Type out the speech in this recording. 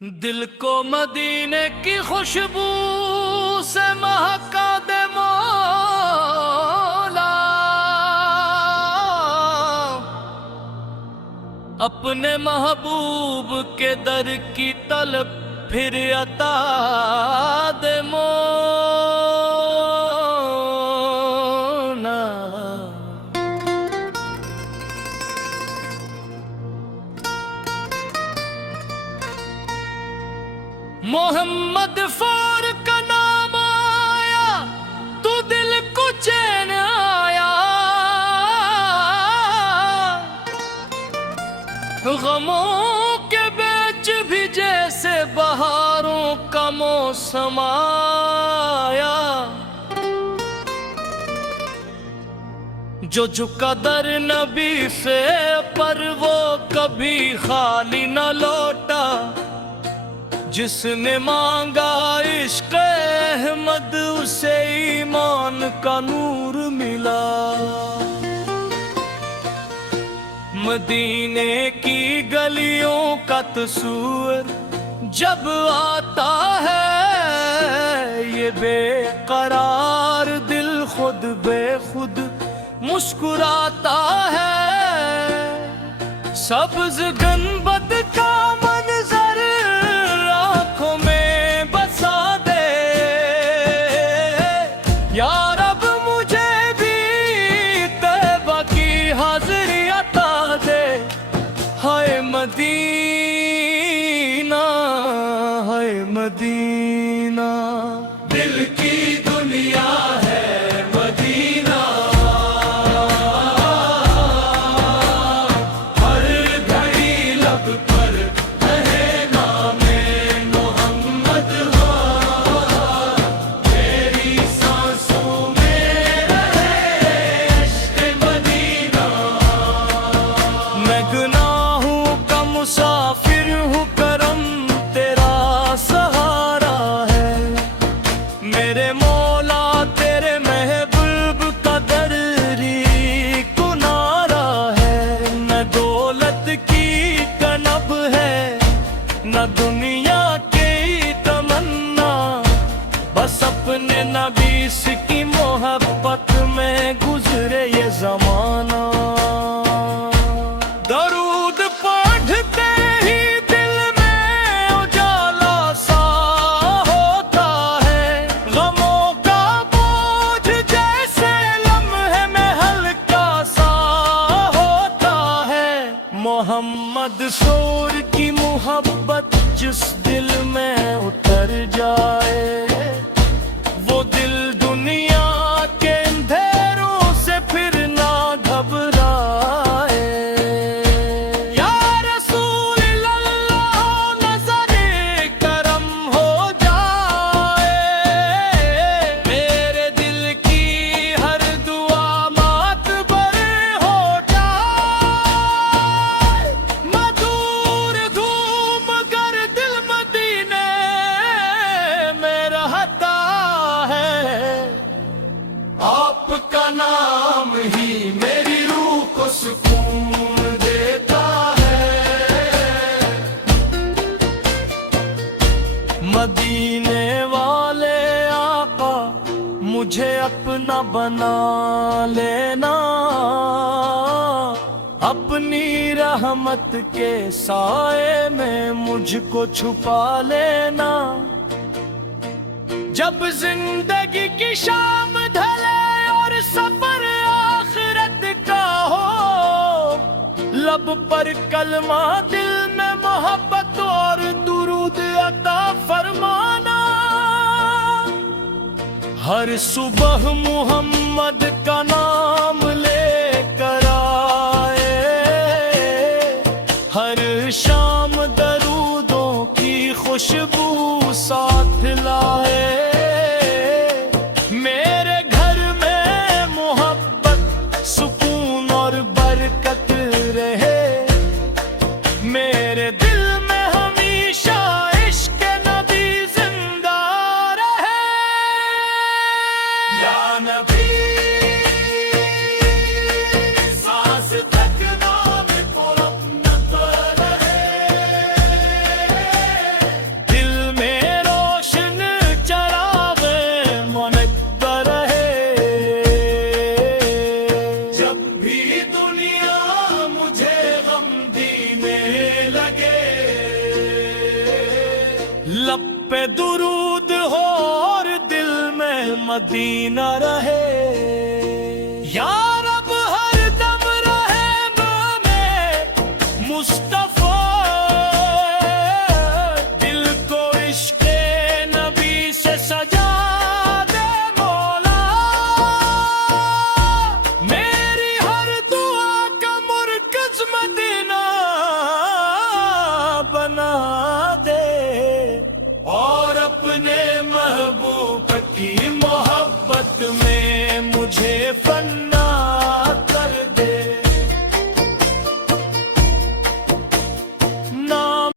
दिल को मदीने की खुशबू से महका दे मौला, अपने महबूब के दर की तलब फिर अता दे मौला। मोहम्मद फार का नाम आया तो दिल को चैन आया, गमों के बीच भी जैसे बहारों का मौसम आया। जो झुका दर नबी से पर वो कभी खाली न लौटा, जिसने मांगा इश्क़ अहमद उसे ईमान का नूर मिला। मदीने की गलियों का तस्वीर जब आता है, ये बेकरार दिल खुद बेखुद मुस्कुराता है। सब्ज़ गनबद का मंजर आँखों में बसा दे, या रब मुझे भी तैबा की हाज़िरी अता दे। हाय मदीना, हाय मदीना, दिल की दुनिया है मदीना। हर घड़ी लब पर रहे नामे मोहम्मद हो, तेरी सांसों में रहे इश्क़ मदीना। मैं गुनाहों का मुसाफिर हूँ, करम तेरा सहारा है। मेरे मौला तेरे महबूब का दरी कुनारा है। न दौलत की तलब है न दुनिया की तमन्ना, बस अपने नबी की मोहब्बत में गुजरे ये जमाना। दरूद पढ़ते ही दिल में उजाला सा होता है, गमों का बोझ जैसे लम्हे में हल्का सा होता है। मोहम्मद शोर की मोहब्बत जिस दिल में उतर जाए, वो दिल दुनिया के अंधेरों से फिर ना घबराए। या रसूल अल्लाह नज़रे करम हो जाए, मेरे दिल की हर दुआ मातबर हो जाए। मधुर धूम कर दिल मदीने में रहता है, आपका नाम ही मेरी रूह को सुकून देता है। मदीने वाले आका मुझे अपना बना लेना, अपनी रहमत के साए में मुझको छुपा लेना। जब जिंदगी की शाम ढले और सफर आखिरत का हो, लब पर कलमा दिल में मोहब्बत और दुरूद अता फरमाना। हर सुबह मुहम्मद का नाम लेकर आए, हर शाम दरूदों की खुशबू साथ लाए। मेरे घर में मोहब्बत सुकून और बरकत रहे, मेरे दिल में हमेशा इश्क़ नबी जिंदा रहे। या नबी सांस तक नाम को अपना रहे। पे दुरूद हो और दिल में मदीना रहे। या रब हर दम रहे नामे मुस्तफा, दिल को इश्क़े नबी से सजा दे मौला। मेरी हर दुआ का मुरकज़ मदीना बना दे, और अपने महबूब की मोहब्बत में